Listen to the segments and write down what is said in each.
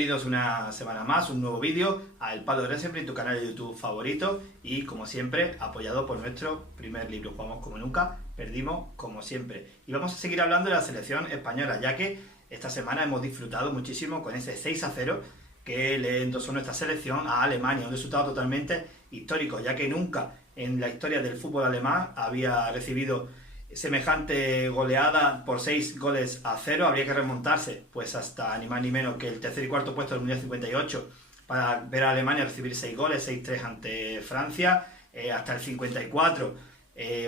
bienvenidos una semana más, un nuevo vídeo a El Palo de Siempre, tu canal de YouTube favorito y como siempre apoyado por nuestro primer libro, Jugamos como nunca, perdimos como siempre. Y vamos a seguir hablando de la selección española, ya que esta semana hemos disfrutado muchísimo con ese 6-0 que le endosó nuestra selección a Alemania, un resultado totalmente histórico, ya que nunca en la historia del fútbol alemán había recibido semejante goleada por 6-0. Habría que remontarse pues hasta ni más ni menos que el tercer y cuarto puesto del Mundial 58 para ver a Alemania recibir 6 goles, 6-3 ante Francia, hasta el 54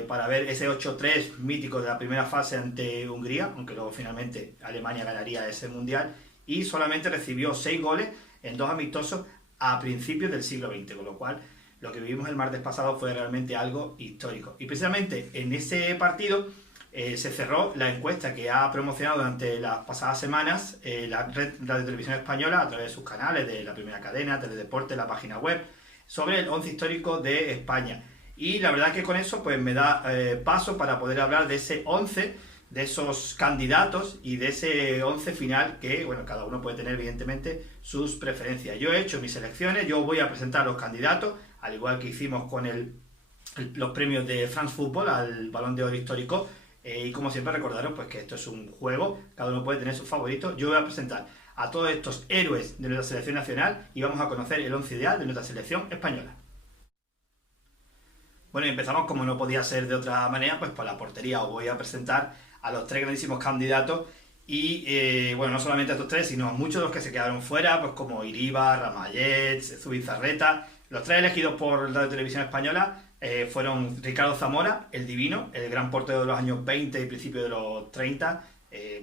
para ver ese 8-3 mítico de la primera fase ante Hungría, aunque luego finalmente Alemania ganaría ese Mundial, y solamente recibió 6 goles en 2 amistosos a principios del siglo XX, con lo cual lo que vivimos el martes pasado fue realmente algo histórico. Y precisamente en ese partido se cerró la encuesta que ha promocionado durante las pasadas semanas la red Radio Televisión Española a través de sus canales, de la primera cadena, Teledeporte, la página web, sobre el 11 histórico de España. Y la verdad que con eso pues me da paso para poder hablar de ese 11, de esos candidatos y de ese 11 final que, bueno, cada uno puede tener evidentemente sus preferencias. Yo he hecho mis selecciones, yo voy a presentar los candidatos, al igual que hicimos con los premios de France Football al Balón de Oro histórico, y como siempre recordaros pues que esto es un juego, cada uno puede tener sus favoritos. Yo voy a presentar a todos estos héroes de nuestra selección nacional y vamos a conocer el 11 ideal de nuestra selección española. Bueno, y empezamos como no podía ser de otra manera, pues por la portería. Os voy a presentar a los 3 grandísimos candidatos y, bueno, no solamente a estos 3, sino a muchos de los que se quedaron fuera, pues como Iribar, Ramallets, Zubizarreta. Los 3 elegidos por la Televisión Española fueron Ricardo Zamora, el divino, el gran portero de los años 20 y principios de los 30,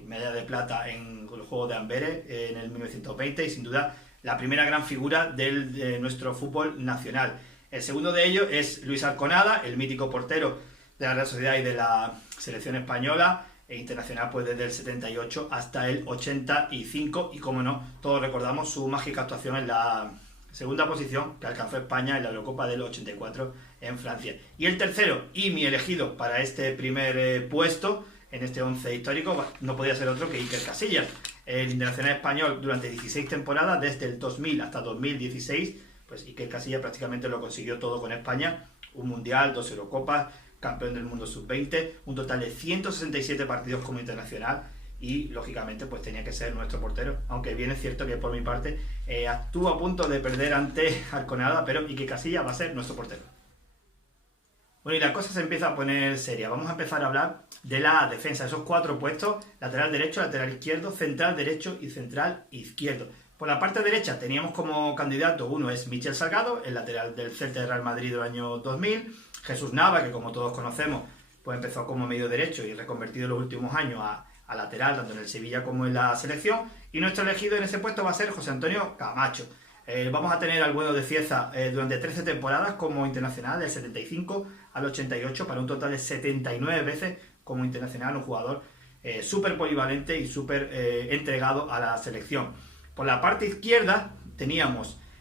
medalla de plata en los Juegos de Amberes en el 1920 y sin duda la primera gran figura de nuestro fútbol nacional. El segundo de ellos es Luis Arconada, el mítico portero de la Real Sociedad y de la selección española e internacional pues desde el 78 hasta el 85 y como no, todos recordamos su mágica actuación en la segunda posición que alcanzó España en la Eurocopa del 84 en Francia. Y el tercero, y mi elegido para este primer puesto en este 11 histórico, no podía ser otro que Iker Casillas, el internacional español durante 16 temporadas, desde el 2000 hasta 2016, pues Iker Casillas prácticamente lo consiguió todo con España, un Mundial, 2 Eurocopas, campeón del mundo sub-20, un total de 167 partidos como internacional y lógicamente pues tenía que ser nuestro portero, aunque bien es cierto que por mi parte estuvo a punto de perder ante Arconada, pero Iker Casillas va a ser nuestro portero. Bueno, y la cosa se empieza a poner seria. Vamos a empezar a hablar de la defensa, esos 4 puestos: lateral derecho, lateral izquierdo, central derecho y central izquierdo. Por la parte derecha teníamos como candidato, uno es Michel Salgado, el lateral del Celta de Real Madrid del año 2000, Jesús Nava, que como todos conocemos, pues empezó como medio derecho y reconvertido en los últimos años a lateral, tanto en el Sevilla como en la selección, y nuestro elegido en ese puesto va a ser José Antonio Camacho. Vamos a tener al bueno de Cieza durante 13 temporadas como internacional, del 75 al 88, para un total de 79 veces como internacional, un jugador súper polivalente y súper entregado a la selección. Por la parte izquierda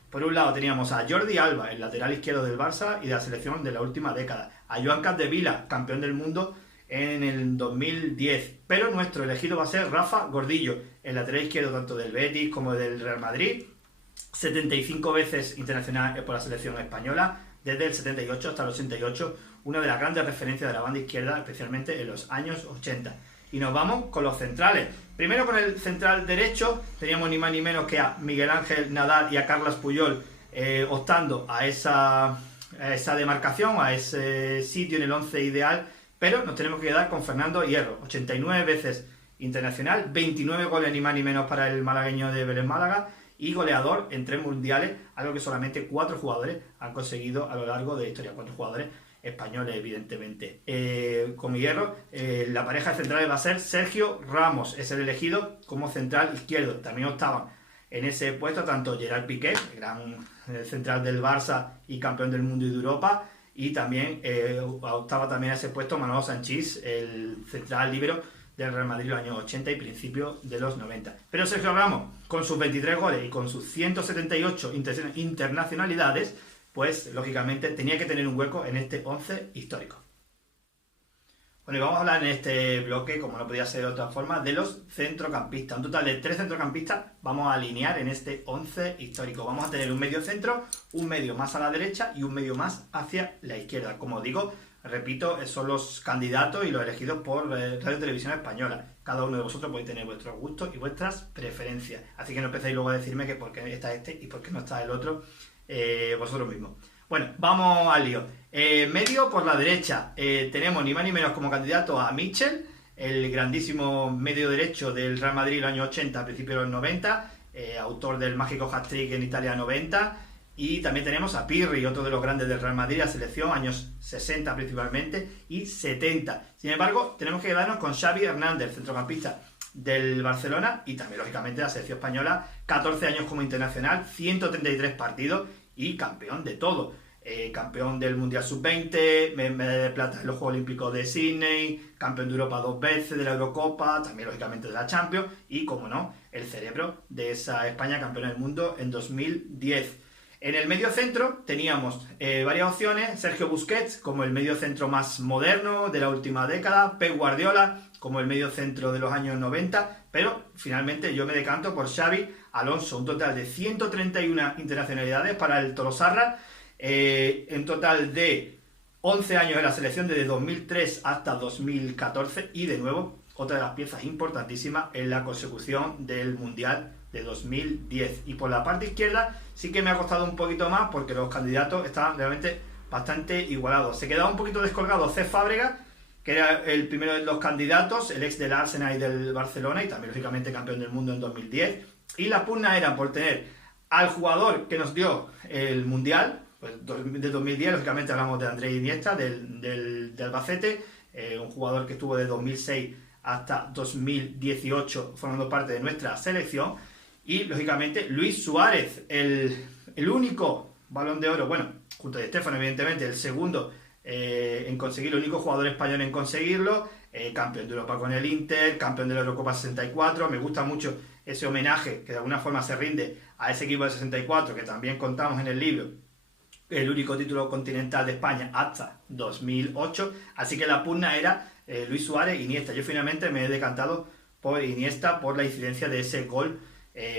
por un lado teníamos a Jordi Alba, el lateral izquierdo del Barça y de la selección de la última década, a Joan Capdevila, campeón del mundo en el 2010, pero nuestro elegido va a ser Rafa Gordillo, el lateral izquierdo tanto del Betis como del Real Madrid, 75 veces internacional por la selección española, desde el 78 hasta el 88, una de las grandes referencias de la banda izquierda, especialmente en los años 80. Y nos vamos con los centrales. Primero con el central derecho, teníamos ni más ni menos que a Miguel Ángel Nadal y a Carles Puyol optando a esa demarcación, a ese sitio en el 11 ideal, pero nos tenemos que quedar con Fernando Hierro, 89 veces internacional, 29 goles ni más ni menos para el malagueño de Vélez Málaga y goleador en 3 mundiales, algo que solamente 4 jugadores han conseguido a lo largo de la historia, 4 jugadores españoles evidentemente. Con Hierro, la pareja de centrales va a ser Sergio Ramos, es el elegido como central izquierdo. También optaban en ese puesto tanto Gerard Piqué, el gran central del Barça y campeón del mundo y de Europa, y también optaba también a ese puesto Manolo Sanchís, el central líbero del Real Madrid en los años 80 y principios de los 90. Pero Sergio Ramos, con sus 23 goles y con sus 178 internacionalidades, pues lógicamente tenía que tener un hueco en este 11 histórico. Bueno, y vamos a hablar en este bloque, como no podía ser de otra forma, de los centrocampistas. Un total de 3 centrocampistas vamos a alinear en este 11 histórico. Vamos a tener un medio centro, un medio más a la derecha y un medio más hacia la izquierda. Como digo, repito, son los candidatos y los elegidos por Radio Televisión Española. Cada uno de vosotros podéis tener vuestros gustos y vuestras preferencias. Así que no empecéis luego a decirme que por qué está este y por qué no está el otro vosotros mismos. Bueno, vamos al lío. Medio por la derecha. Tenemos ni más ni menos como candidato a Mitchell, el grandísimo medio derecho del Real Madrid en los años 80, a principios de los 90, autor del mágico hat-trick en Italia 90. Y también tenemos a Pirri, otro de los grandes del Real Madrid, la selección, años 60 principalmente y 70. Sin embargo, tenemos que quedarnos con Xavi Hernández, centrocampista del Barcelona y también, lógicamente, la selección española, 14 años como internacional, 133 partidos y campeón de todo. Campeón del Mundial Sub-20, medalla de plata en los Juegos Olímpicos de Sydney, campeón de Europa 2 veces, de la Eurocopa, también lógicamente de la Champions y, como no, el cerebro de esa España campeona del mundo en 2010. En el medio centro teníamos varias opciones: Sergio Busquets como el medio centro más moderno de la última década, Pep Guardiola como el medio centro de los años 90, pero finalmente yo me decanto por Xavi Alonso. Un total de 131 internacionalidades para el Tolosarra, en total de 11 años en la selección desde 2003 hasta 2014 y, de nuevo, otra de las piezas importantísimas en la consecución del Mundial de 2010. Y por la parte izquierda sí que me ha costado un poquito más porque los candidatos estaban realmente bastante igualados. Se quedaba un poquito descolgado Cesc Fàbregas, que era el primero de los candidatos, el ex del Arsenal y del Barcelona y también lógicamente campeón del mundo en 2010. Y la pugna era por tener al jugador que nos dio el Mundial, pues de 2010, lógicamente hablamos de Andrés Iniesta, del Albacete, un jugador que estuvo de 2006 hasta 2018 formando parte de nuestra selección. Y, lógicamente, Luis Suárez, el único Balón de Oro, bueno, junto a Di Stéfano, evidentemente, el segundo en conseguirlo, el único jugador español en conseguirlo, campeón de Europa con el Inter, campeón de la Eurocopa 64. Me gusta mucho ese homenaje que de alguna forma se rinde a ese equipo de 64, que también contamos en el libro, el único título continental de España hasta 2008. Así que la pugna era Luis Suárez, Iniesta. Yo finalmente me he decantado por Iniesta por la incidencia de ese gol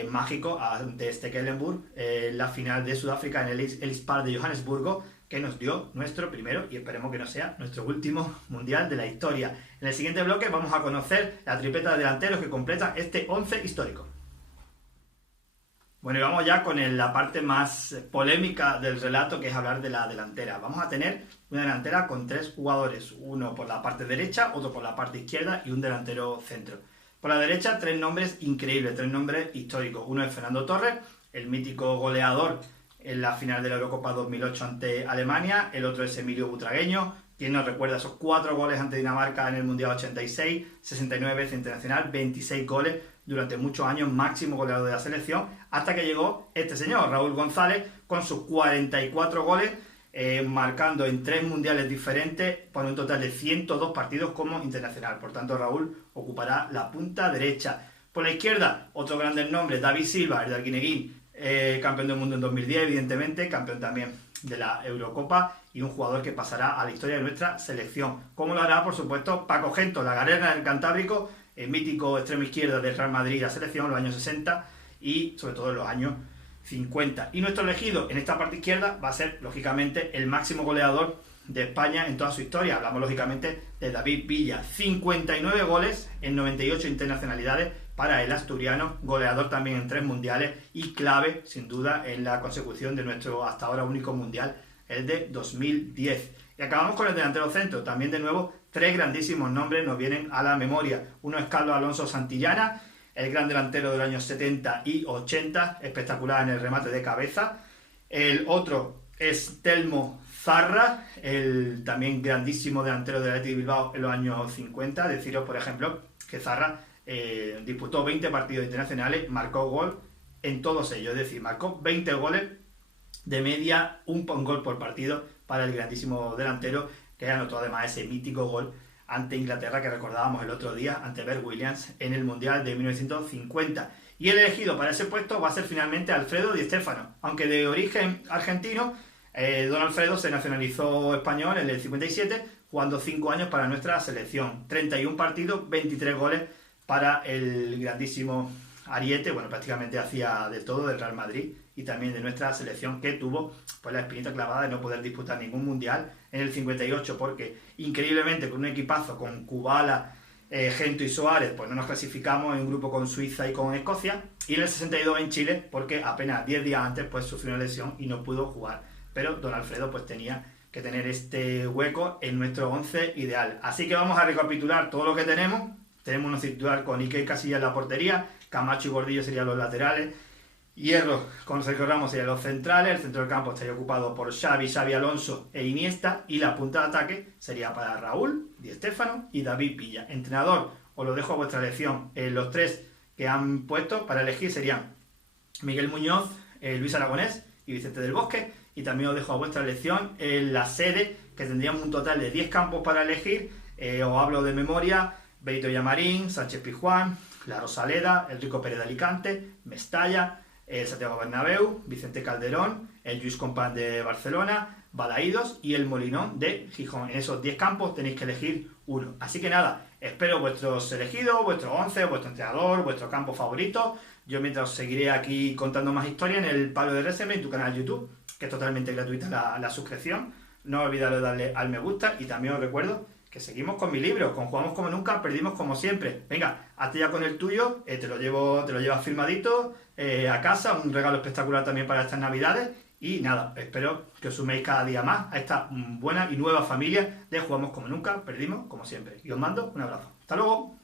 mágico ante Stekelenburg en la final de Sudáfrica en el Ellis Park de Johannesburgo, que nos dio nuestro primero y esperemos que no sea nuestro último mundial de la historia. En el siguiente bloque vamos a conocer la tripleta de delanteros que completa este 11 histórico. Bueno, y vamos ya con la parte más polémica del relato, que es hablar de la delantera. Vamos a tener una delantera con 3 jugadores, uno por la parte derecha, otro por la parte izquierda y un delantero centro. Por la derecha, 3 nombres increíbles, 3 nombres históricos. Uno es Fernando Torres, el mítico goleador en la final de la Eurocopa 2008 ante Alemania. El otro es Emilio Butragueño, quien nos recuerda esos 4 goles ante Dinamarca en el Mundial 86, 69 veces internacional, 26 goles durante muchos años, máximo goleador de la selección, hasta que llegó este señor, Raúl González, con sus 44 goles, marcando en 3 mundiales diferentes por un total de 102 partidos como internacional. Por tanto, Raúl ocupará la punta derecha. Por la izquierda, otro grande nombre, David Silva, el de Arguineguín, campeón del mundo en 2010, evidentemente, campeón también de la Eurocopa y un jugador que pasará a la historia de nuestra selección. Como lo hará, por supuesto, Paco Gento, la galera del Cantábrico, el mítico extremo izquierda del Real Madrid y la selección en los años 60 y sobre todo en los años 50. Y nuestro elegido en esta parte izquierda va a ser, lógicamente, el máximo goleador de España en toda su historia. Hablamos, lógicamente, de David Villa. 59 goles en 98 internacionalidades para el asturiano, goleador también en 3 mundiales y clave, sin duda, en la consecución de nuestro hasta ahora único mundial, el de 2010. Y acabamos con el delantero centro. También, de nuevo, 3 grandísimos nombres nos vienen a la memoria. Uno es Carlos Alonso Santillana, el gran delantero de los años 70 y 80, espectacular en el remate de cabeza. El otro es Telmo Zarra, el también grandísimo delantero del Athletic Bilbao en los años 50. Deciros, por ejemplo, que Zarra disputó 20 partidos internacionales, marcó gol en todos ellos, es decir, marcó 20 goles de media, un gol por partido para el grandísimo delantero, que anotó además ese mítico gol ante Inglaterra que recordábamos el otro día, ante Bert Williams en el Mundial de 1950. Y el elegido para ese puesto va a ser finalmente Alfredo Di Stéfano, aunque de origen argentino. Don Alfredo se nacionalizó español en el 57 jugando 5 años para nuestra selección. 31 partidos, 23 goles para el grandísimo Ariete. Bueno, prácticamente hacía de todo del Real Madrid y también de nuestra selección, que tuvo pues la espinita clavada de no poder disputar ningún mundial en el 58, porque increíblemente con un equipazo, con Kubala, Gento y Suárez, pues no nos clasificamos en un grupo con Suiza y con Escocia, y en el 62 en Chile, porque apenas 10 días antes pues sufrió una lesión y no pudo jugar, pero don Alfredo pues tenía que tener este hueco en nuestro 11 ideal. Así que vamos a recapitular todo lo que tenemos. Tenemos un titular con Iker Casillas en la portería, Camacho y Gordillo serían los laterales, Hierro con Sergio Ramos serían los centrales, el centro del campo estaría ocupado por Xavi Alonso e Iniesta, y la punta de ataque sería para Raúl, Di Stéfano y David Villa. Entrenador, os lo dejo a vuestra elección. Los tres que han puesto para elegir serían Miguel Muñoz, Luis Aragonés y Vicente del Bosque, y también os dejo a vuestra elección la sede, que tendríamos un total de 10 campos para elegir. Os hablo de memoria: Benito Villamarín, Sánchez Pizjuán, La Rosaleda, Enrico Pérez de Alicante, Mestalla, el Santiago Bernabéu, Vicente Calderón, el Lluís Companys de Barcelona, Balaídos y el Molinón de Gijón. En esos 10 campos tenéis que elegir uno. Así que nada, espero vuestros elegidos, vuestro 11, vuestro entrenador, vuestro campo favorito. Yo mientras os seguiré aquí contando más historias en el Palo de RSM, en tu canal de YouTube, que es totalmente gratuita la suscripción. No olvidéis de darle al me gusta, y también os recuerdo que seguimos con mi libro, con Jugamos como nunca, perdimos como siempre. Venga, hazte ya con el tuyo, te lo llevas firmadito a casa, un regalo espectacular también para estas navidades. Y nada, espero que os suméis cada día más a esta buena y nueva familia de Jugamos como nunca, perdimos como siempre. Y os mando un abrazo. ¡Hasta luego!